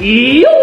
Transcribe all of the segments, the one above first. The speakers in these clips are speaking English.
Hello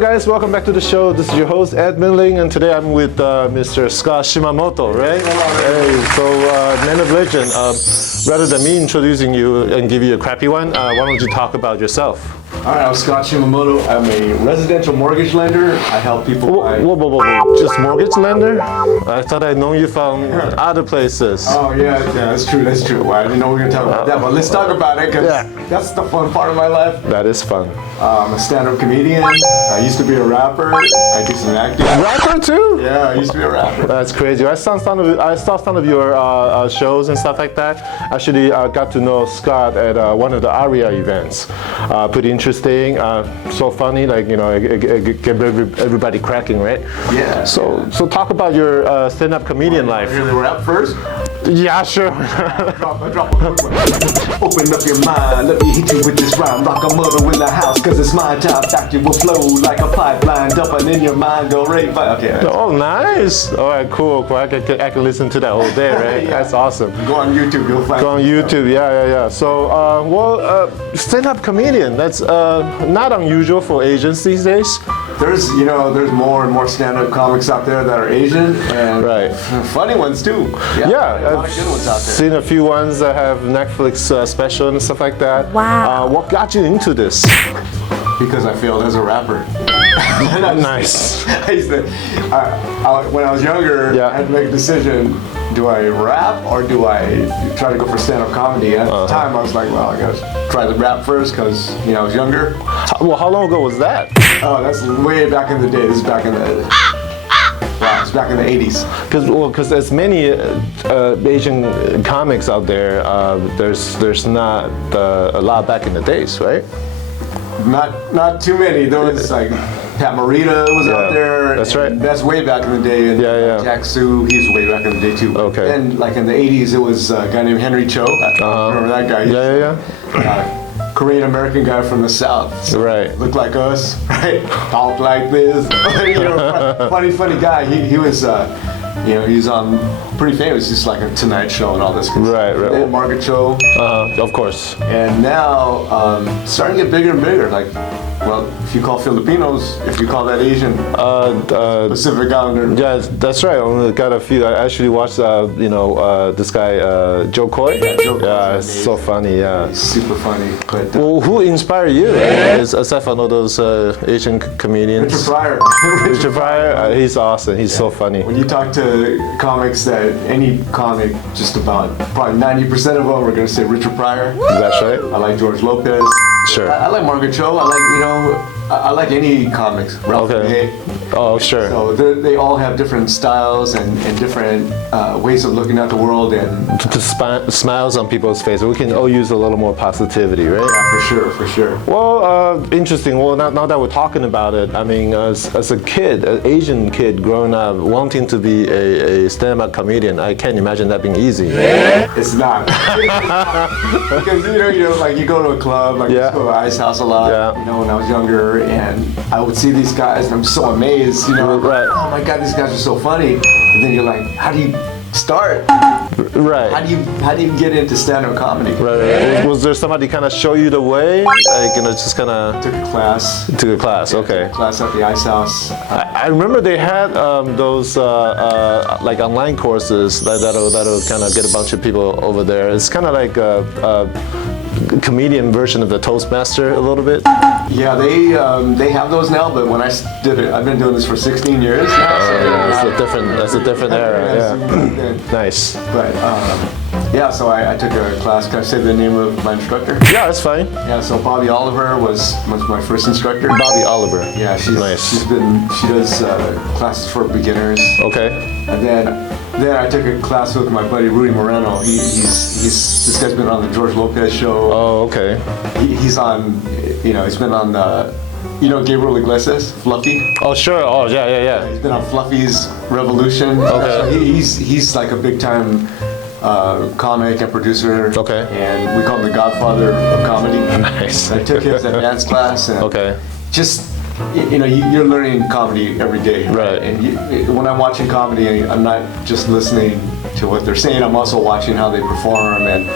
guys, welcome back to the show. This is your host Ed Minling, and today I'm with Mr. Scott Shimamoto, right? Hey, so man of legend. Rather than me introducing you and give you a crappy one, why don't you talk about yourself? All right, I'm Scott Shimamoto. I'm a residential mortgage lender. I help people buy... Whoa. Just mortgage lender? I thought I'd known you from other places. Oh, yeah, that's true. Well, I didn't know we were going to talk about that, but let's talk about it, because that's the fun part of my life. That is fun. I'm a stand-up comedian. I used to be a rapper. I do some acting. A rapper too? Yeah, I used to be a rapper. That's crazy. I saw some of your shows and stuff like that. Actually, I got to know Scott at one of the ARIA events. Pretty interesting. So funny, like, you know, get everybody cracking, right? Yeah. So talk about your stand-up comedian life. Hear the rap first? Yeah, sure. Drop a quick one. Open up your mind, let me hit you with this rhyme. Rock a motto in the house, cause it's my job. Factory will flow like a pipeline, dumping in your mind, go right. Okay. Oh, nice. All right, cool. I can listen to that all day, right? Yeah. That's awesome. Go on YouTube, you'll find it. Go on YouTube, yeah. So, stand-up comedian, that's not unusual for Asians these days. There's more and more stand-up comics out there that are Asian, and funny ones too. Yeah, a lot of good ones out there. Seen a few ones that have Netflix special and stuff like that. Wow. What got you into this? Because I failed as a rapper. Nice. When I was younger, I had to make a decision. Do I rap or do I try to go for stand-up comedy? At the time, I was like, well, I gotta try the rap first because, you know, I was younger. Well, how long ago was that? Oh, that's way back in the day. This is back in the... Wow, it's back in the 80s. Because there's many Asian comics out there. There's not a lot back in the days, right? Not too many. There was like Pat Morita was out there. That's right. That's way back in the day. And Jack Sue, he's way back in the day too. Okay. And like in the 80s, it was a guy named Henry Cho. Remember that guy? Yeah. Korean American guy from the South. So right. Looked like us, right? Talk like this. Funny guy. He was, he's pretty famous. He's like a Tonight Show and all this. Right. And Margaret Cho. Of course. And now, starting to get bigger and bigger. Like, well, if you call Filipinos, if you call that Asian, Pacific Islander. Yeah, that's right. I only got a few. I actually watched, this guy, Joe Coy. Yeah, it's so funny. Yeah. He's super funny. But well, who inspired you? Aside from all those Asian comedians. Richard Pryor. Richard Pryor, he's awesome. He's so funny. When you talk to comics, any comic, just about probably 90% of them are going to say Richard Pryor. That's right. I like George Lopez. Sure. I like Margaret Cho. I like any comics. Ralph May. Oh, sure. So they all have different styles and different ways of looking at the world and smiles on people's faces. We can all use a little more positivity, right? Yeah, for sure. Well, interesting. Well, now that we're talking about it, I mean, as a kid, an Asian kid growing up, wanting to be a stand-up comedian, I can't imagine that being easy. It's not. Because like you go to a club, like you go to Ice House a lot. Yeah. When I was younger, and I would see these guys, and I'm so amazed. Right. Oh my God, these guys are so funny. And then you're like, how do you start? Right. How do you get into stand-up comedy? Right. Was there somebody kind of show you the way? Like, just kind of... Took a class. Okay. Took a class at the Ice House. I remember they had those like online courses that'll kind of get a bunch of people over there. It's kind of like a comedian version of the Toastmaster a little bit. Yeah, they have those now, but when I did it, I've been doing this for 16 years now. That's a different era. Yeah. Nice. But so I took a class. Can I say the name of my instructor? Yeah, that's fine. Yeah, so Bobby Oliver was my first instructor. Bobby Oliver. Yeah, she's nice. She does classes for beginners. Okay. And then I took a class with my buddy Rudy Moreno. This guy's been on the George Lopez show. Oh, okay. He's on, he's been on the You know Gabriel Iglesias, Fluffy? Oh, sure. Oh, yeah. He's been on Fluffy's Revolution. Okay. So he's like a big time comic and producer. Okay. And we call him the Godfather of comedy. Nice. I took his advanced class. And Okay. Just, you know, you're learning comedy every day. Right. And when I'm watching comedy, I'm not just listening to what they're saying. I'm also watching how they perform, and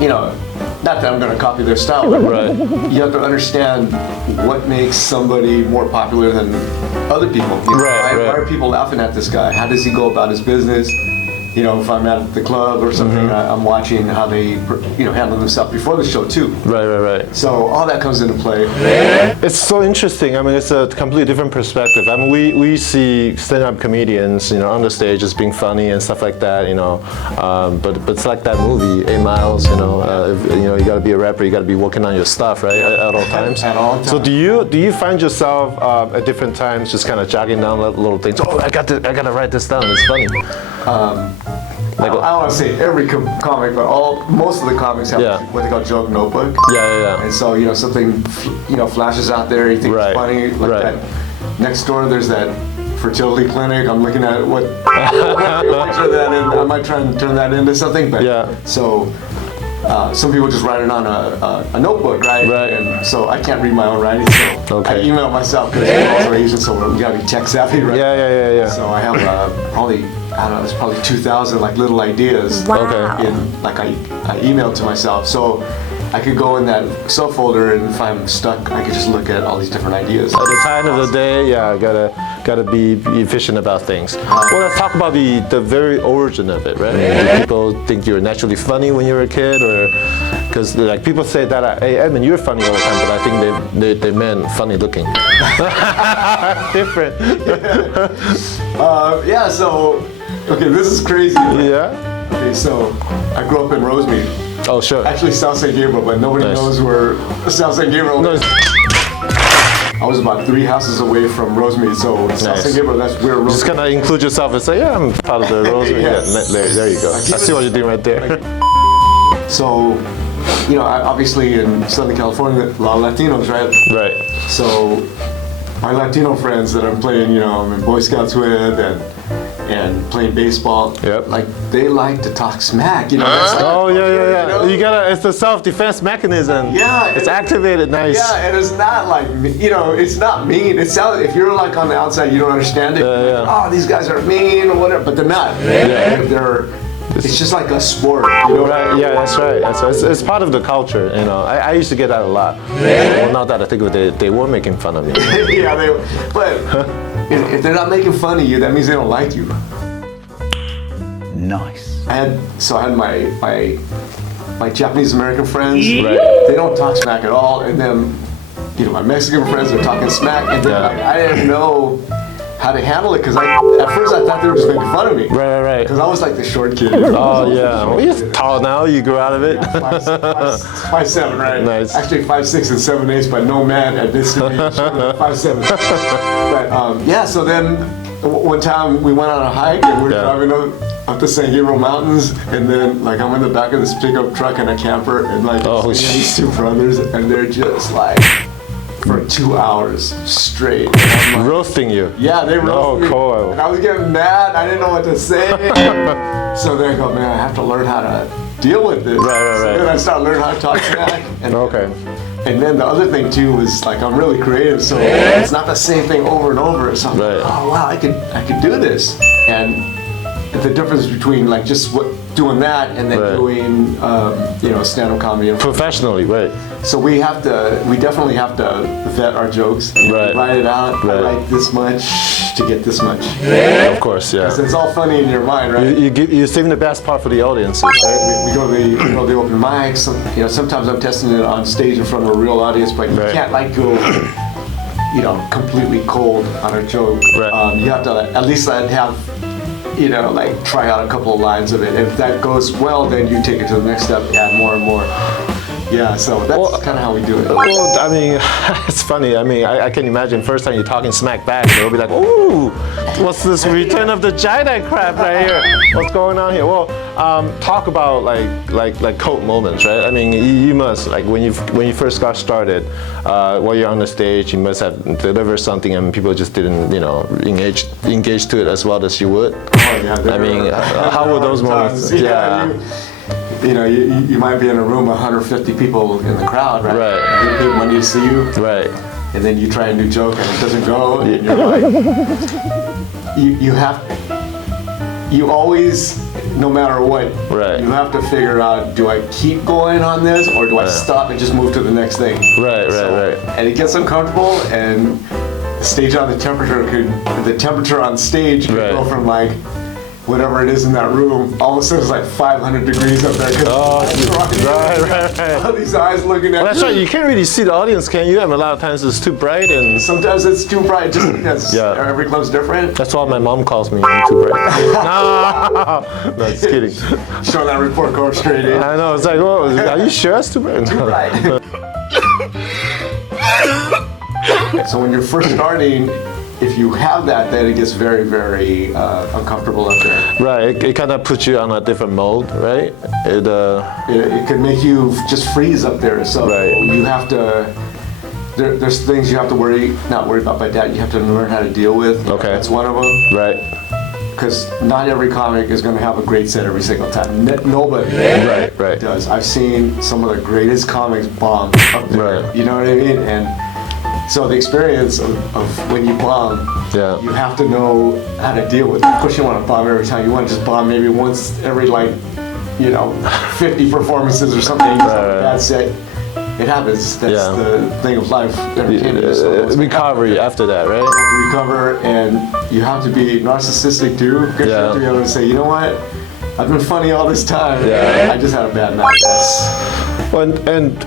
you know, not that I'm going to copy their style, but Right. you have to understand what makes somebody more popular than other people. You know, why are people laughing at this guy? How does he go about his business? You know, if I'm at the club or something, I'm watching how they, you know, handle themselves before the show too. Right. So all that comes into play. It's so interesting. I mean, it's a completely different perspective. I mean, we see stand-up comedians, you know, on the stage just being funny and stuff like that, you know. But it's like that movie, 8 Miles. You know, you got to be a rapper. You got to be working on your stuff, right, at all times. At all times. So do you find yourself at different times just kind of jogging down little things? Oh, I got to write this down. It's funny. I don't want to say every comic, but most of the comics have what they call joke notebook. Yeah. And so, you know, something, you know, flashes out there, you think it's funny, like that. Next door, there's that fertility clinic. I'm looking at what picture that, and I might try and turn that into something. But so some people just write it on a notebook, right? And so I can't read my own writing, so I email myself because I'm also Asian, so we gotta be tech savvy, right? Yeah. So I have probably, I don't know, there's probably 2,000 like little ideas. Wow. In like I emailed to myself, so I could go in that subfolder, and if I'm stuck, I could just look at all these different ideas. At the time of the day, gotta be efficient about things. Well, let's talk about the very origin of it, right? Do people think you're naturally funny when you were a kid, or because like people say that, hey Edmund, you're funny all the time, but I think they meant funny looking. Different. Yeah. So okay, this is crazy. Yeah. Okay, so I grew up in Rosemead. Oh, sure. Actually, South St. Gabriel, but nobody knows where South St. Gabriel is. I was about 3 houses away from Rosemead, so South St. Gabriel, that's where Rosemead. Just kind of include yourself and say, yeah, I'm part of the Rosemead. There you go. I see what you're doing right there. So, you know, obviously in Southern California, a lot of Latinos, right? Right. So, my Latino friends that I'm playing, you know, I'm in Boy Scouts with and playing baseball, like they like to talk smack, you know. Like, oh yeah. You know? You gotta. It's a self-defense mechanism. Yeah. It's activated. Nice. Yeah, and it's not like, you know, it's not mean. It sounds, if you're like on the outside, you don't understand it. Like, oh, these guys are mean or whatever, but they're not. They're it's just like a sport. You know? Right. Yeah, that's right. It's part of the culture. You know, I used to get that a lot. Well, not that I think of it, they were making fun of me. Yeah, but if they're not making fun of you, that means they don't like you. Nice. I had my Japanese American friends. Right. They don't talk smack at all, and then, you know, my Mexican friends are talking smack, and then like, I didn't know how to handle it, because at first I thought they were just making fun of me. Right. Because I was like the short kid. Oh yeah. Well, you're tall now. You grew out of it. 5'7", right? Nice. Actually 5'6" and 7/8, but no man at this stage. 5'7". But yeah. So then one time we went on a hike and we were driving up the San Gabriel Mountains, and then like I'm in the back of this pickup truck and a camper, and like these two brothers, and they're just like, for 2 hours straight. Like, roasting you. Yeah, they roasted me. Cool. And I was getting mad. I didn't know what to say. So then I go, man, I have to learn how to deal with this. Right. So then I started learning how to talk smack. And, and then the other thing too was like I'm really creative, so it's not the same thing over and over. So I'm like, oh wow, I could do this. And the difference between like just doing that and then doing you know, stand-up comedy professionally, right? So we definitely have to vet our jokes, write it out. I like this much to get this much. Of course, yeah. It's all funny in your mind, right? You're saving the best part for the audience, right? We go to the open mics. You know, sometimes I'm testing it on stage in front of a real audience, but you can't like go, you know, completely cold on a joke. You have to at least have, you know, like try out a couple of lines of it. If that goes well, then you take it to the next step, add more and more. Yeah, so that's kind of how we do it. Well, I mean, it's funny. I mean, I can imagine first time you're talking smack back, they'll be like, "Ooh, what's this Return of the Jedi crap right here? What's going on here?" Well, talk about like cult moments, right? I mean, you must like when you first got started, while you're on the stage, you must have delivered something, and people just didn't, engage to it as well as you would. Oh, yeah, I mean, how were those moments? Yeah. You might be in a room, 150 people in the crowd, right? Right. You get paid money to see you. Right. And then you try a new joke and it doesn't go, and you're like, you always, no matter what, right. you have to figure out, do I keep going on this or do I stop and just move to the next thing? Right. And it gets uncomfortable, and the temperature on stage can go from like, whatever it is in that room, all of a sudden it's like 500 degrees up there. Right. All these eyes looking at you. That's right. You can't really see the audience, can you? I mean, a lot of times it's too bright, and sometimes it's too bright. Just because every club's different. That's why my mom calls me too bright. No, just kidding. Show that report card straight in. I know. It's like, well, are you sure it's too bright? Too bright. So when you're first starting, if you have that, then it gets very, very uncomfortable up there. Right. It kind of puts you on a different mode, right? It can make you just freeze up there. So you have to. There's things you have to not worry about, but that you have to learn how to deal with. Okay. That's one of them. Right. Because not every comic is going to have a great set every single time. Nobody right. does. I've seen some of the greatest comics bomb up there. Right. You know what I mean? And so the experience of when you bomb, you have to know how to deal with it. Of course, you want to bomb every time. You want to just bomb maybe once every 50 performances or something. You just have a bad set. It happens. That's the thing of life. Entertainment. Recovery after that, right? You have to recover, and you have to be narcissistic too. Because you have to be able to say, you know what? I've been funny all this time. I just had a bad night. And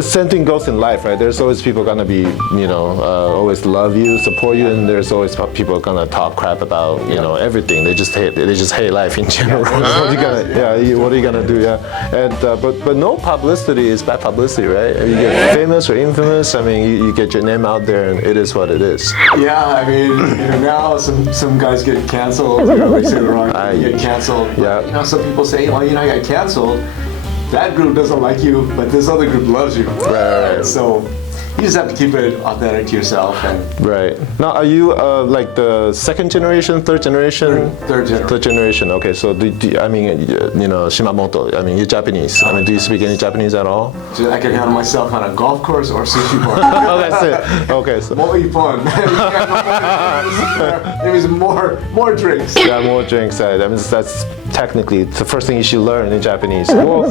same thing goes in life, right? There's always people gonna be, always love you, support you, and there's always people gonna talk crap about, everything. They just hate life in general. What are you gonna do? Yeah. And but no publicity is bad publicity, right? You get famous or infamous. I mean, you get your name out there, and it is what it is. Yeah, I mean, now some guys get canceled. They say the wrong thing, get canceled. But, some people say, well, I got canceled. That group doesn't like you, but this other group loves you. Right. So you just have to keep it authentic to yourself. Right. Now, are you like the second generation, third generation? Third generation. Third generation. Okay. So, Shimamoto. I mean, you're Japanese. I mean, do you speak any Japanese at all? I can handle myself on a golf course or sushi bar. Oh, that's it. Okay. So. More fun. There is more drinks. Yeah, more drinks. I mean, that's technically the first thing you should learn in Japanese. Well,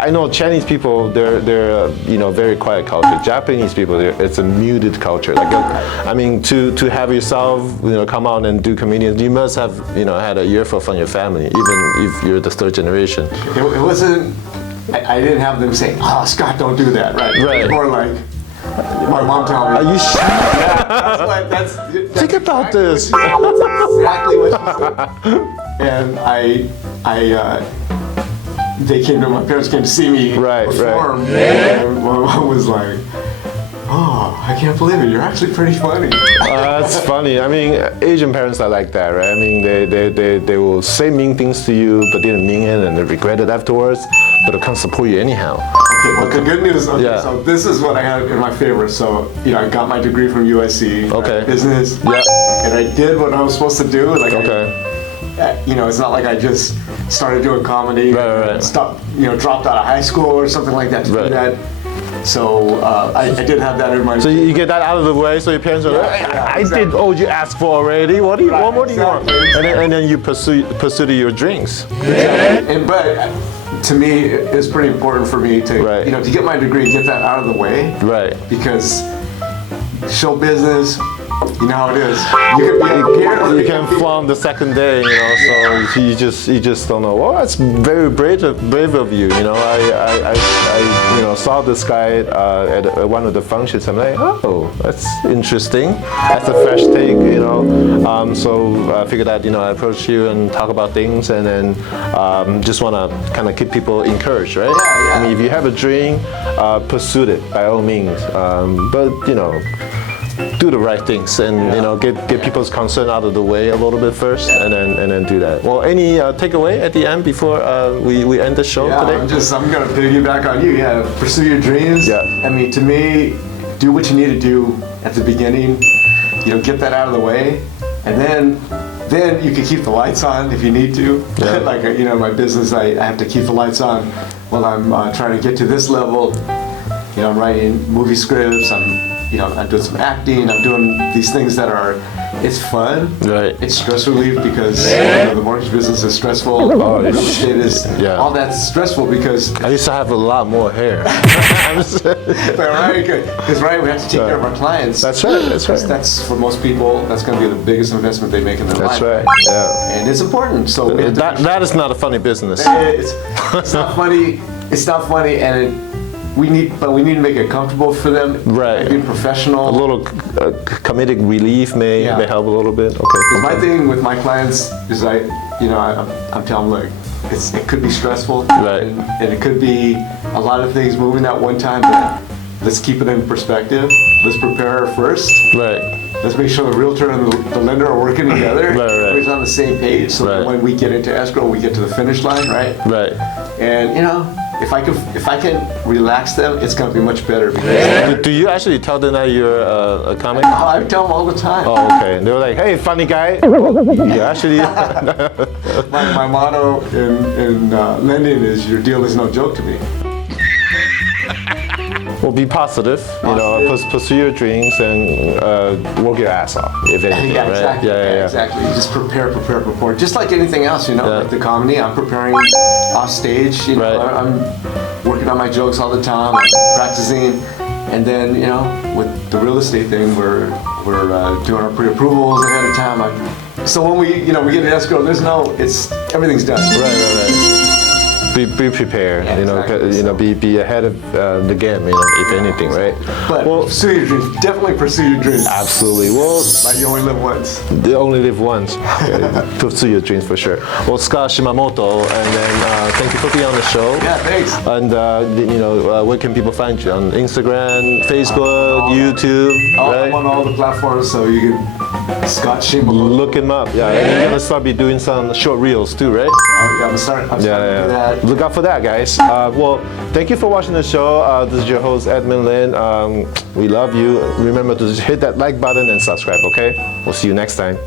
I know Chinese people, they're very quiet culture. Japanese people, it's a muted culture. To have yourself, come out and do comedians, you must have, had a earful from your family, even if you're the third generation. It wasn't. I didn't have them saying, "Oh, Scott, don't do that." Right. Right. It was more like my mom telling me. Are you sure? Yeah, that's think about this. That's exactly what she said. And my parents came to see me perform, and my mom was like, "Oh, I can't believe it! You're actually pretty funny." That's funny. I mean, Asian parents are like that, right? I mean, they will say mean things to you, but they didn't mean it, and they regret it afterwards. But they can't support you anyhow. Okay, well, the good news. So this is what I had in my favor. So I got my degree from USC. Business. Yeah. And I did what I was supposed to do. It's not like I just started doing comedy. Stopped. Dropped out of high school or something like that to do that. So I did have that in my. So you get that out of the way, so your parents are like, I did all you asked for already. What more do you want? And then you pursue your dreams. Exactly. But to me, it's pretty important for me to to get my degree, get that out of the way. Right. Because show business, You know how it is. You can be here. You can flaunt the second day, so you just don't know. Well, that's very brave of you. I saw this guy at one of the functions. I'm like, oh, that's interesting. That's a fresh take, So I figured that, I approach you and talk about things, and then just want to kind of keep people encouraged, right? Yeah. I mean, if you have a dream, pursue it by all means. But do the right things and get people's concern out of the way a little bit first, and then do that. Well, any takeaway at the end before we end the show today? I'm gonna piggyback on you. Yeah, pursue your dreams. Yeah. I mean, to me, do what you need to do at the beginning. Get that out of the way, and then you can keep the lights on if you need to. Yeah. Like my business, I have to keep the lights on while I'm trying to get to this level. I'm writing movie scripts. I'm doing some acting. I'm doing these things that it's fun. Right. It's stress relief because the mortgage business is stressful. Real estate is all that's stressful because I used to have a lot more hair. But because we have to take care of our clients. That's right. That's for most people. That's going to be the biggest investment they make in their life. That's right. Yeah. And it's important. So that is not a funny business. It's not funny. It's not funny, and we need to make it comfortable for them. Right. Being professional. A little comedic relief may help a little bit. Okay. My thing with my clients is I'm telling them, look, it could be stressful. Right. And it could be a lot of things moving at one time. But let's keep it in perspective. Let's prepare first. Right. Let's make sure the realtor and the lender are working together. Right. Everybody's on the same page. So that when we get into escrow, we get to the finish line. Right. Right. And if I can relax them, it's going to be much better. Because do you actually tell them that you're a comic? I tell them all the time. Oh, okay. They were like, "Hey, funny guy." Yeah, actually. my motto in lending is, "Your deal is no joke to me." Well, be positive. Pursue your dreams and work your ass off. If anything, yeah, right? exactly. Yeah. Exactly. You just prepare. Just like anything else, like the comedy, I'm preparing off stage. I'm working on my jokes all the time. I'm practicing, and then with the real estate thing, we're doing our pre-approvals ahead of time. So when we we get an escrow, everything's done. Right. Be prepared, exactly. Be ahead of the game, if anything, right? But pursue your dreams. Definitely pursue your dreams. Absolutely. Well, like you only live once. You only live once. Pursue your dreams for sure. Well, Scott Shimamoto, and then thank you for being on the show. Yeah, thanks. And where can people find you? On Instagram, Facebook, YouTube, right? I'm on all the platforms, so you can Scott Shimamoto. Look him up. Yeah, and you're gonna start doing some short reels too, right? I'm starting to do that. Look out for that, guys. Well, thank you for watching the show. This is your host, Edmund Lin. We love you. Remember to hit that like button and subscribe, okay? We'll see you next time.